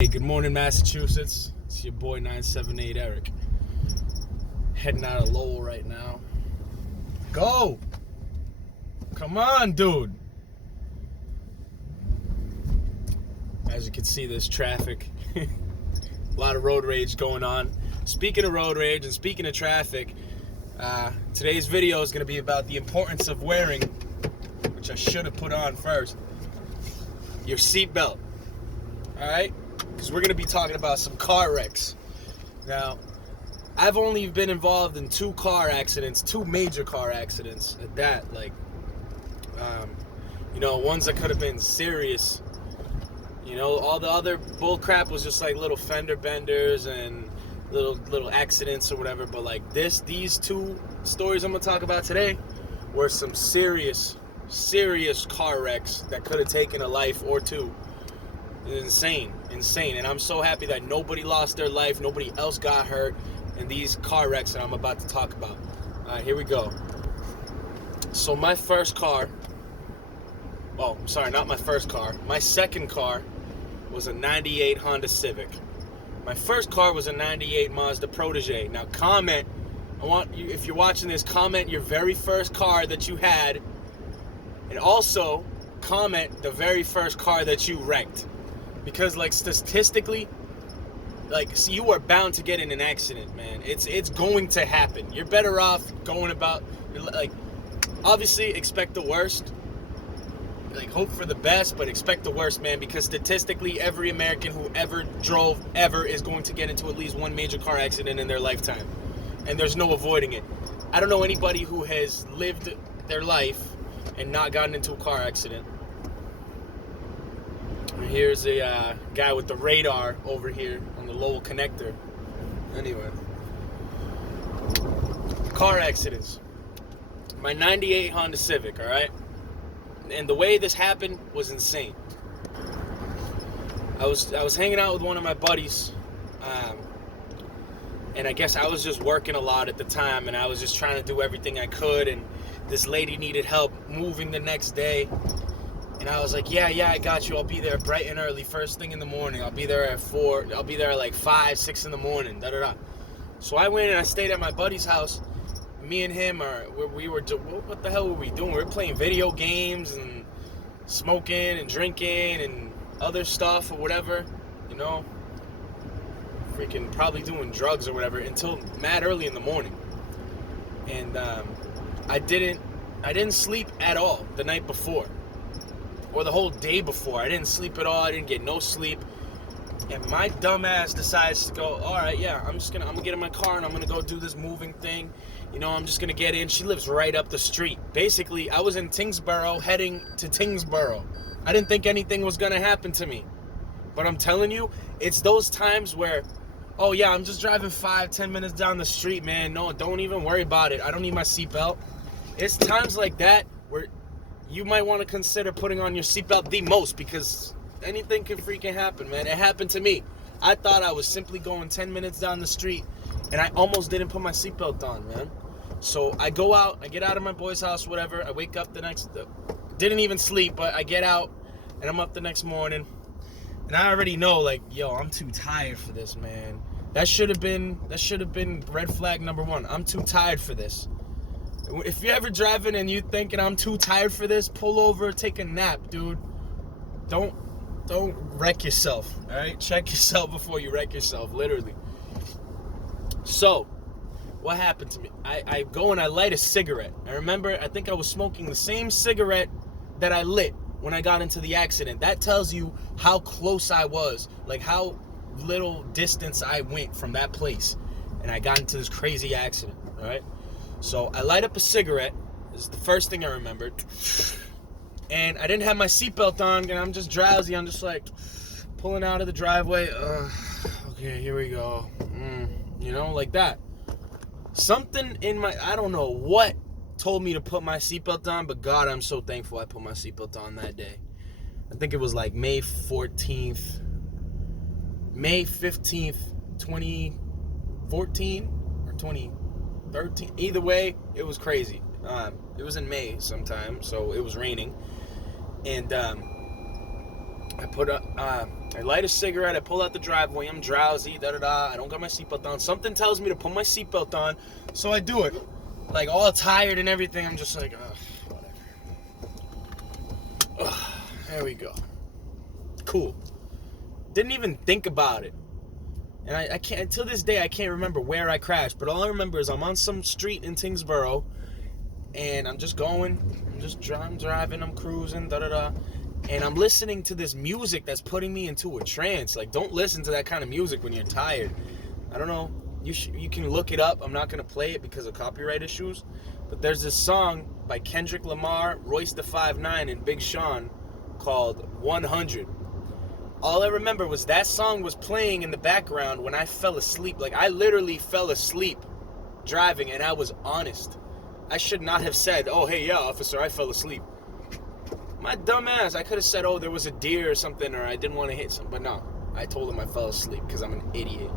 Hey, good morning, Massachusetts. It's your boy 978 Eric. Heading out of Lowell right now. Go! Come on, dude. As you can see, there's traffic. A lot of road rage going on. Speaking of road rage and speaking of traffic, today's video is going to be about the importance of wearing, which I should have put on first, your seatbelt. Alright? Because we're going to be talking about some car wrecks. Now, I've only been involved in two major car accidents at that. Ones that could have been serious. All the other bull crap was just like little fender benders and little accidents or whatever. But these two stories I'm going to talk about today were some serious car wrecks that could have taken a life or two. Insane. And I'm so happy that nobody lost their life, nobody else got hurt in these car wrecks that I'm about to talk about. Here we go. So my first car, not my first car, my second car was a 98 Honda Civic. My first car was a 98 Mazda Protege. Now comment, I want you, if you're watching this, comment your very first car that you had, and also comment the very first car that you wrecked. Because statistically, you are bound to get in an accident, man. It's going to happen. You're better off going about, obviously expect the worst. Hope for the best, but expect the worst, man. Because statistically, every American who ever drove ever is going to get into at least one major car accident in their lifetime. And there's no avoiding it. I don't know anybody who has lived their life and not gotten into a car accident. Here's a guy with the radar over here on the Lowell connector. Anyway, car accidents. My 98 Honda Civic, all right? And the way this happened was insane. I was hanging out with one of my buddies, and I guess I was just working a lot at the time, and I was just trying to do everything I could, and this lady needed help moving the next day. And I was like, yeah, I got you. I'll be there bright and early, first thing in the morning. I'll be there at 4. I'll be there at 5, 6 in the morning. So I went and I stayed at my buddy's house. Me and him what the hell were we doing? We were playing video games and smoking and drinking and other stuff or whatever, freaking probably doing drugs or whatever until mad early in the morning. And I didn't sleep at all the night before. Or the whole day before. I didn't sleep at all. I didn't get no sleep. And my dumb ass decides to go, all right, yeah, I'm gonna get in my car and I'm gonna go do this moving thing. I'm just gonna get in. She lives right up the street. Basically, I was in Tingsboro heading to Tingsboro. I didn't think anything was gonna happen to me. But I'm telling you, it's those times where, oh yeah, I'm just driving 5-10 minutes down the street, man. No, don't even worry about it. I don't need my seatbelt. It's times like that where you might want to consider putting on your seatbelt the most, because anything can freaking happen, man. It happened to me. I thought I was simply going 10 minutes down the street, and I almost didn't put my seatbelt on, man. So I go out, I get out of my boy's house, whatever. I wake up didn't even sleep, but I get out, and I'm up the next morning. And I already know, I'm too tired for this, man. That should have been red flag number 1. I'm too tired for this. If you're ever driving and you thinking I'm too tired for this, pull over, take a nap, dude. Don't wreck yourself, all right? Check yourself before you wreck yourself, literally. So, what happened to me? I go and I light a cigarette. I think I was smoking the same cigarette that I lit when I got into the accident. That tells you how close I was, how little distance I went from that place. And I got into this crazy accident, all right? So I light up a cigarette. This is the first thing I remembered. And I didn't have my seatbelt on, and I'm just drowsy. I'm just pulling out of the driveway. Okay, here we go. Like that. Something in I don't know what told me to put my seatbelt on, but God, I'm so thankful I put my seatbelt on that day. I think it was May 15th, 2014 or 2013. Either way, it was crazy. It was in May sometime, so it was raining. And I light a cigarette, I pull out the driveway, I'm drowsy, I don't got my seatbelt on. Something tells me to put my seatbelt on, so I do it. Like, all tired and everything, I'm just like, whatever. There we go. Cool. Didn't even think about it. And I can't, until this day, I can't remember where I crashed, but all I remember is I'm on some street in Tingsboro, and I'm driving, I'm cruising, and I'm listening to this music that's putting me into a trance. Like, don't listen to that kind of music when you're tired. I don't know. You can look it up. I'm not going to play it because of copyright issues. But there's this song by Kendrick Lamar, Royce da 5'9", and Big Sean called 100. All I remember was that song was playing in the background when I fell asleep. Like, I literally fell asleep driving, and I was honest. I should not have said, oh, hey, yeah, officer, I fell asleep. My dumb ass, I could have said, oh, there was a deer or something, or I didn't want to hit something. But no, I told him I fell asleep because I'm an idiot.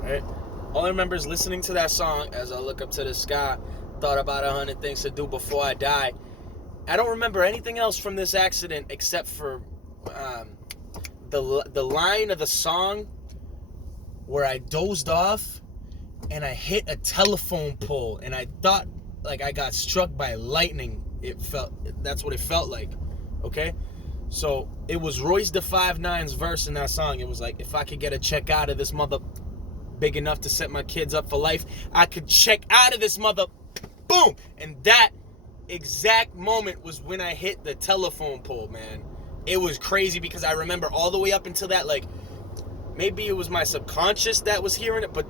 Right? All I remember is listening to that song as I look up to the sky, thought about 100 things to do before I die. I don't remember anything else from this accident except for the line of the song where I dozed off and I hit a telephone pole and I thought like I got struck by lightning. That's what it felt like. Okay? So it was Royce da 5'9"'s verse in that song. It was like, if I could get a check out of this mother big enough to set my kids up for life, I could check out of this mother. Boom! And that exact moment was when I hit the telephone pole, man. It was crazy because I remember all the way up until that, like, maybe it was my subconscious that was hearing it, but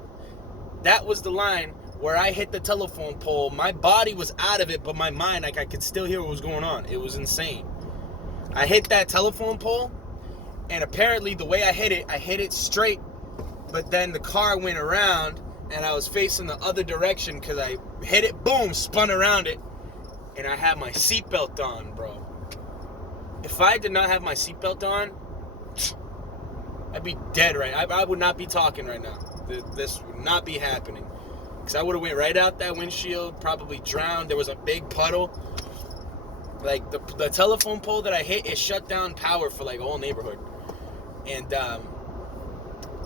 that was the line where I hit the telephone pole. My body was out of it, but my mind, like, I could still hear what was going on. It was insane. I hit that telephone pole, and apparently the way I hit it straight, but then the car went around, and I was facing the other direction because I hit it, boom, spun around it, and I had my seatbelt on, bro. If I did not have my seatbelt on, I'd be dead right now. I would not be talking right now. This would not be happening. Because I would have went right out that windshield, probably drowned. There was a big puddle. Like, the telephone pole that I hit, it shut down power for, like, a whole neighborhood. And,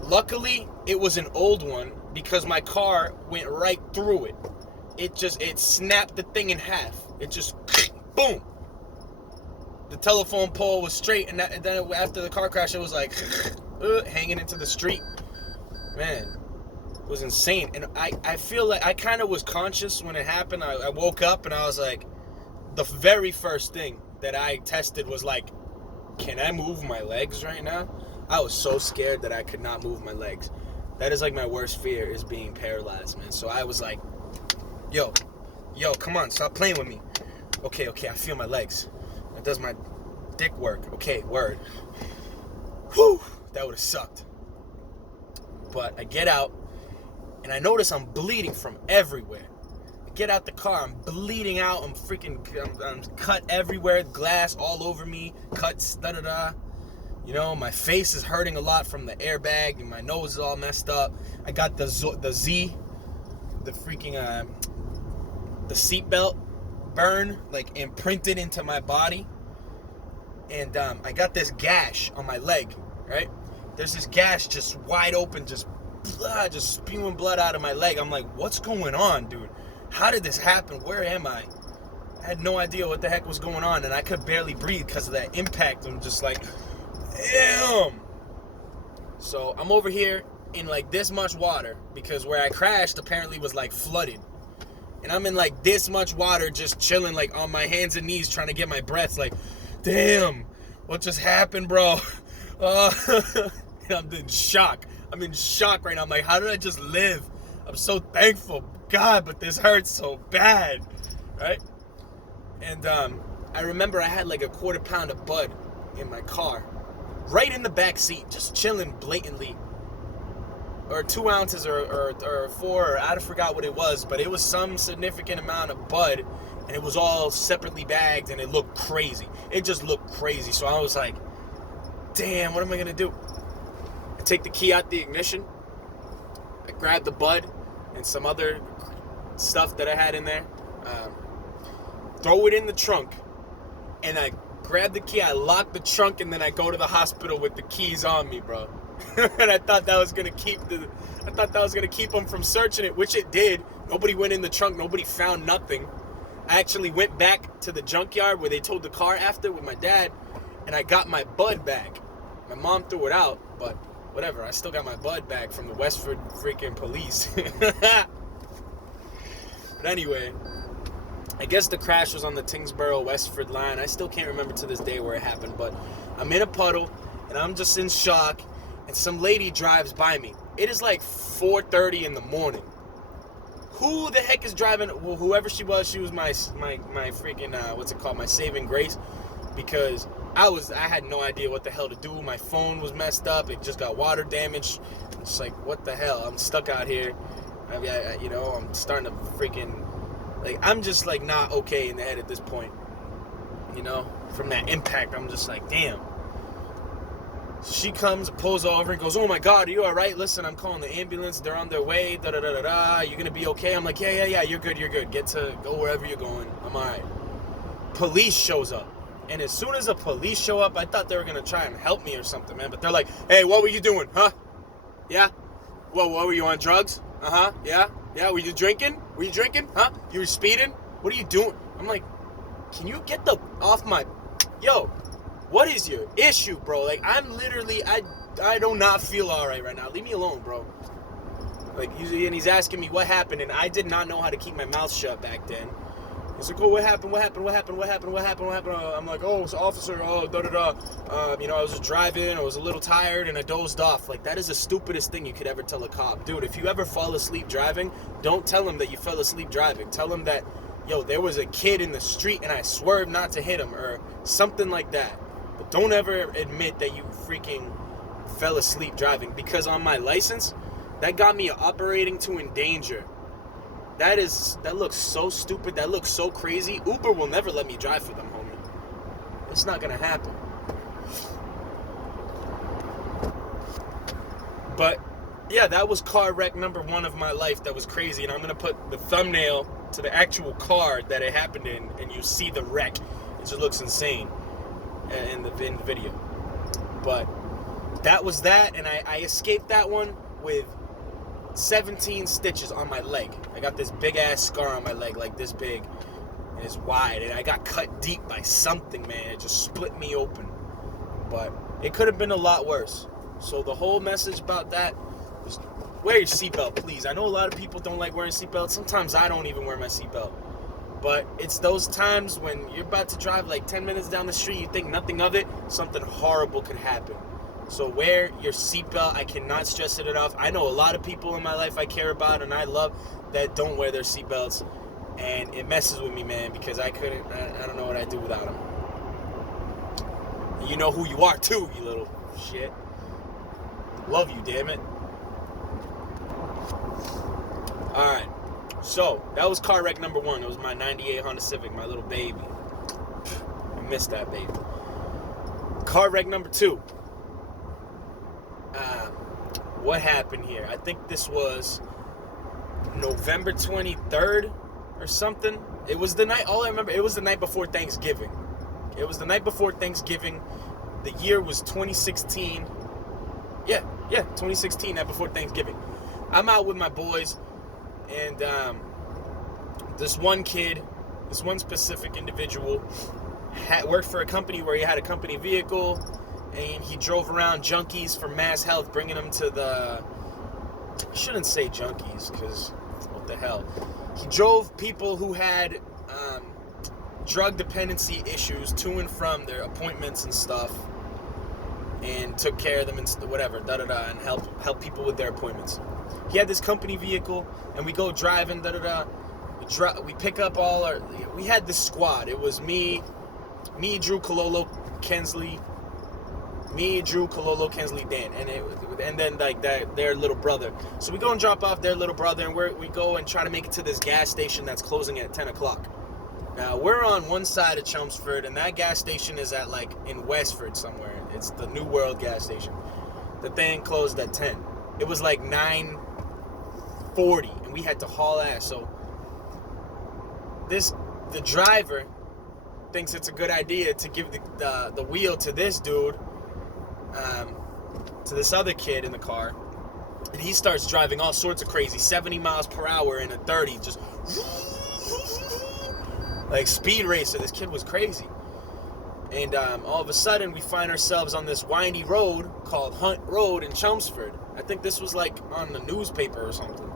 luckily, it was an old one because my car went right through it. It snapped the thing in half. It just, boom. The telephone pole was straight, and then after the car crash, it was like, hanging into the street. Man, it was insane. And I feel like I kind of was conscious when it happened. I woke up, and I was like, the very first thing that I tested was like, can I move my legs right now? I was so scared that I could not move my legs. That is like my worst fear, is being paralyzed, man. So I was like, yo, come on, stop playing with me. Okay, I feel my legs. Does my dick work? Okay, word. Whew, that would have sucked. But I get out, and I notice I'm bleeding from everywhere. I get out the car, I'm bleeding out, I'm cut everywhere, glass all over me, cuts, You know, my face is hurting a lot from the airbag, and my nose is all messed up. I got the Z, the freaking, the seatbelt burn, like, imprinted into my body. And I got this gash on my leg, right? There's this gash just wide open, just spewing blood out of my leg. I'm like, what's going on, dude? How did this happen? Where am I? I had no idea what the heck was going on, and I could barely breathe because of that impact. I'm just like, damn. So I'm over here in like this much water because where I crashed apparently was like flooded. And I'm in like this much water just chilling like on my hands and knees trying to get my breath, like, damn, what just happened, bro? And I'm in shock. I'm in shock right now. I'm like, how did I just live? I'm so thankful, God, but this hurts so bad, right? And I remember I had like a 1/4 pound of bud in my car, right in the back seat, just chilling blatantly. Or 2 ounces or 4, or I forgot what it was, but it was some significant amount of bud, and it was all separately bagged, and it looked crazy. It just looked crazy. So I was like, damn, what am I going to do? I take the key out the ignition, I grab the bud and some other stuff that I had in there, throw it in the trunk, and I grab the key, I lock the trunk, and then I go to the hospital with the keys on me, bro. And I thought that was gonna keep them from searching it, which it did. Nobody went in the trunk. Nobody found nothing. I actually went back to the junkyard where they towed the car after with my dad, and I got my bud back. My mom threw it out, but whatever. I still got my bud back from the Westford freaking police. But anyway, I guess the crash was on the Tingsboro-Westford line. I still can't remember to this day where it happened, but I'm in a puddle, and I'm just in shock, and some lady drives by me. It is like 4:30 in the morning. Who the heck is driving? Well, whoever she was my freaking, what's it called? My saving grace, because I had no idea what the hell to do. My phone was messed up. It just got water damaged. It's like, what the hell? I'm stuck out here. I'm starting to freaking, like, I'm just like not okay in the head at this point. From that impact, I'm just like, damn. She comes, pulls over, and goes, "Oh my God, are you all right? Listen, I'm calling the ambulance. They're on their way. Da da da da da. You're gonna be okay." I'm like, yeah. You're good. Go wherever you're going. I'm all right. Police shows up, and as soon as the police show up, I thought they were gonna try and help me or something, man. But they're like, "Hey, what were you doing, huh? Yeah. What were you on drugs? Yeah. Were you drinking? Huh? You were speeding? What are you doing?" I'm like, "Can you get off my, yo? What is your issue, bro? Like, I'm literally, I do not feel all right now. Leave me alone, bro." Like, he's asking me what happened, and I did not know how to keep my mouth shut back then. He's like, "Oh, what happened? I'm like, "Oh, it's officer, da-da-da. I was just driving, I was a little tired, and I dozed off." Like, that is the stupidest thing you could ever tell a cop. Dude, if you ever fall asleep driving, don't tell him that you fell asleep driving. Tell him that, yo, there was a kid in the street, and I swerved not to hit him, or something like that. But don't ever admit that you freaking fell asleep driving, because on my license, that got me operating to endanger. That looks so stupid. That looks so crazy. Uber will never let me drive for them, homie. It's not gonna happen. But yeah, that was car wreck number 1 of my life. That was crazy, and I'm gonna put the thumbnail to the actual car that it happened in, and you see the wreck. It just looks insane in the video. But that was that, and I escaped that one with 17 stitches on my leg. I got this big ass scar on my leg, like this big, and it's wide, and I got cut deep by something, man. It just split me open. But it could have been a lot worse. So the whole message about that is, wear your seatbelt, please. I know a lot of people don't like wearing seatbelts. Sometimes I don't even wear my seatbelt. But it's those times when you're about to drive like 10 minutes down the street, you think nothing of it, something horrible could happen. So wear your seatbelt. I cannot stress it enough. I know a lot of people in my life I care about and I love that don't wear their seatbelts. And it messes with me, man, because I don't know what I'd do without them. You know who you are too, you little shit. Love you, damn it. Alright. So, that was car wreck number 1. It was my 98 Honda Civic, my little baby. I missed that baby. Car wreck number 2. What happened here? I think this was November 23rd or something. It was the night, all I remember, it was the night before Thanksgiving. It was the night before Thanksgiving. The year was 2016. Yeah, 2016, night before Thanksgiving. I'm out with my boys, and this one kid, this one specific individual, worked for a company where he had a company vehicle, and he drove around junkies for Mass Health, bringing them to the, I shouldn't say junkies, because what the hell. He drove people who had drug dependency issues to and from their appointments and stuff, and took care of them and whatever, and help people with their appointments. He had this company vehicle, and we go driving, we pick up we had this squad. It was me, Drew, Kololo, Kensley, Dan, and then like their little brother. So we go and drop off their little brother, and we go and try to make it to this gas station that's closing at 10 o'clock. Now, we're on one side of Chelmsford, and that gas station is at, like, in Westford somewhere. It's the New World gas station. The thing closed at 10. It was, like, 9:40, and we had to haul ass. So, the driver thinks it's a good idea to give the wheel to this dude, to this other kid in the car. And he starts driving all sorts of crazy, 70 miles per hour in a 30, just like speed racer. This kid was crazy. And all of a sudden, we find ourselves on this windy road called Hunt Road in Chelmsford. I think this was like on the newspaper or something.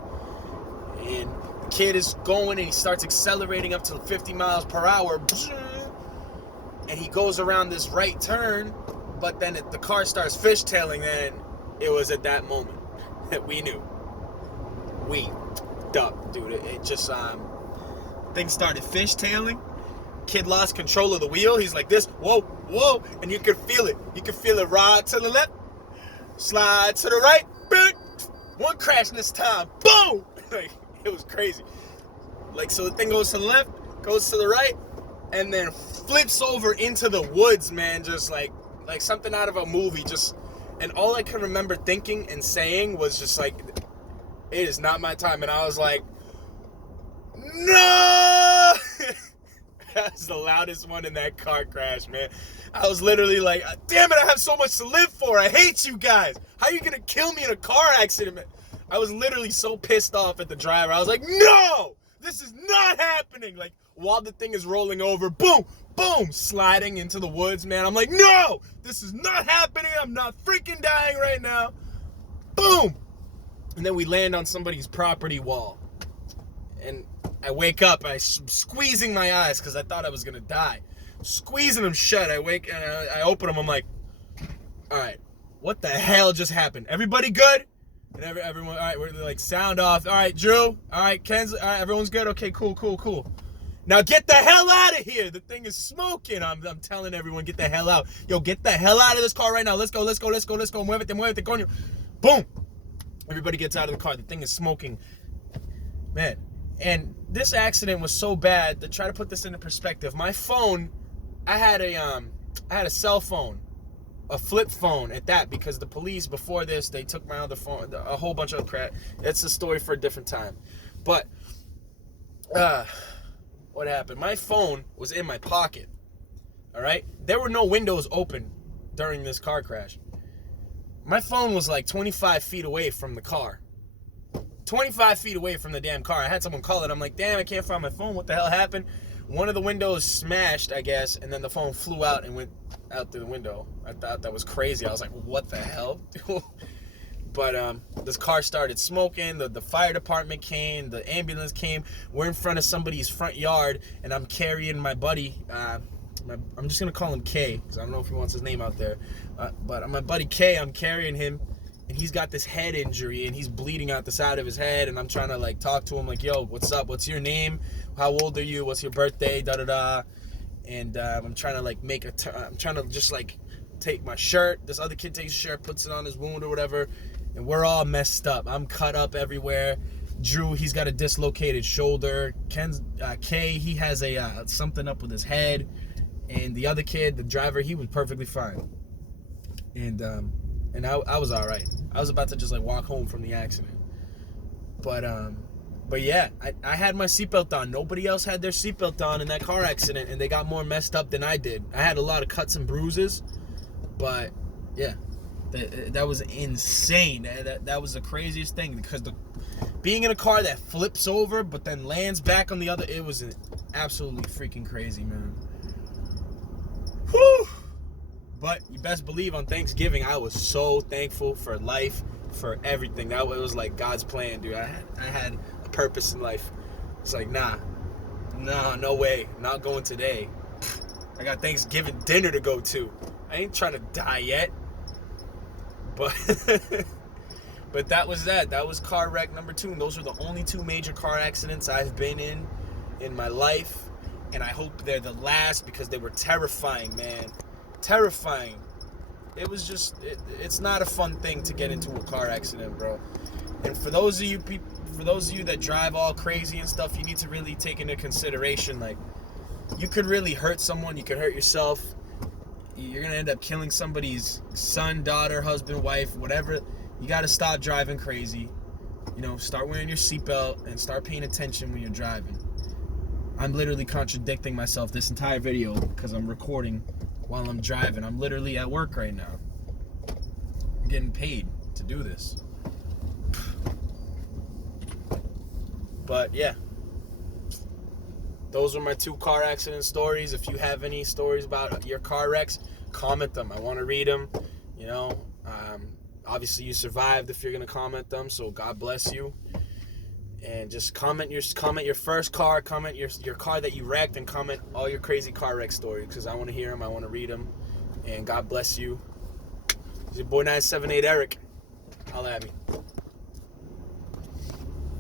And the kid is going and he starts accelerating up to 50 miles per hour. And he goes around this right turn, but then the car starts fishtailing, and it was at that moment that we knew. We ducked, dude. It just, things started fishtailing. Kid lost control of the wheel. He's like this, whoa, whoa, and you could feel it. You could feel it ride to the left, slide to the right, one crash this time, boom! Like, it was crazy. Like, so the thing goes to the left, goes to the right, and then flips over into the woods, man, just like something out of a movie. Just, and all I can remember thinking and saying was just like, it is not my time. And I was like, no! That was the loudest one in that car crash, man. I was literally like, damn it, I have so much to live for. I hate you guys. How are you going to kill me in a car accident, man? I was literally so pissed off at the driver. I was like, no, this is not happening. Like, while the thing is rolling over, boom, boom, sliding into the woods, man. I'm like, no, this is not happening. I'm not freaking dying right now. Boom. And then we land on somebody's property wall. And I wake up, I'm squeezing my eyes because I thought I was going to die. Squeezing them shut. I wake and I open them. I'm like, all right, what the hell just happened? Everybody good? And everyone, all right, we're like, sound off. All right, Drew. All right, Ken's. All right, everyone's good. Okay, cool. Now get the hell out of here. The thing is smoking. I'm telling everyone, get the hell out. Yo, get the hell out of this car right now. Let's go. Muévete, coño. Boom. Everybody gets out of the car. The thing is smoking. Man. And this accident was so bad, to try to put this into perspective, my phone, I had a cell phone, a flip phone at that, because the police before this, they took my other phone, a whole bunch of crap. It's a story for a different time. But what happened? My phone was in my pocket. All right? There were no windows open during this car crash. My phone was like 25 feet away from the car. 25 feet away from the damn car. I had someone call it. I'm like, damn, I can't find my phone. What the hell happened? One of the windows smashed, I guess, and then the phone flew out and went out through the window. I thought that was crazy. I was like, what the hell? But this car started smoking. The fire department came. The ambulance came. We're in front of somebody's front yard, and I'm carrying my buddy. I'm just going to call him K, because I don't know if he wants his name out there. But my buddy K, I'm carrying him. And he's got this head injury, and he's bleeding out the side of his head, and I'm trying to, like, talk to him, like, yo, what's up? What's your name? How old are you? What's your birthday? Da-da-da. And I'm trying to, like, I'm trying to just, like, take my shirt. This other kid takes his shirt, puts it on his wound or whatever, and we're all messed up. I'm cut up everywhere. Drew, he's got a dislocated shoulder. Kay, he has something up with his head. And the other kid, the driver, he was perfectly fine. And I was all right. I was about to just like walk home from the accident. But yeah, I had my seatbelt on. Nobody else had their seatbelt on in that car accident, and they got more messed up than I did. I had a lot of cuts and bruises, but yeah, that was insane. That was the craziest thing, because being in a car that flips over but then lands back on the other, it was absolutely freaking crazy, man. Whew. But you best believe on Thanksgiving, I was so thankful for life, for everything. It was like God's plan, dude. I had a purpose in life. It's like, no way. Not going today. I got Thanksgiving dinner to go to. I ain't trying to die yet. But but that was that. That was car wreck number 2. And those are the only 2 major car accidents I've been in my life. And I hope they're the last, because they were terrifying, man. Terrifying. It was just, it's not a fun thing to get into a car accident, bro. And for those of you that drive all crazy and stuff, you need to really take into consideration, like, you could really hurt someone, you could hurt yourself, you're gonna end up killing somebody's son, daughter, husband, wife, whatever. You gotta stop driving crazy. Start wearing your seatbelt and start paying attention when you're driving. I'm literally contradicting myself this entire video because I'm recording while I'm driving. I'm literally at work right now. I'm getting paid to do this. But yeah, those were my 2 car accident stories. If you have any stories about your car wrecks, comment them. I want to read them. You know, obviously you survived if you're gonna comment them, so God bless you. And just comment your first car, comment your car that you wrecked, and comment all your crazy car wreck stories, because I want to hear them, I want to read them. And God bless you. It's your boy 978 Eric. Holla at me.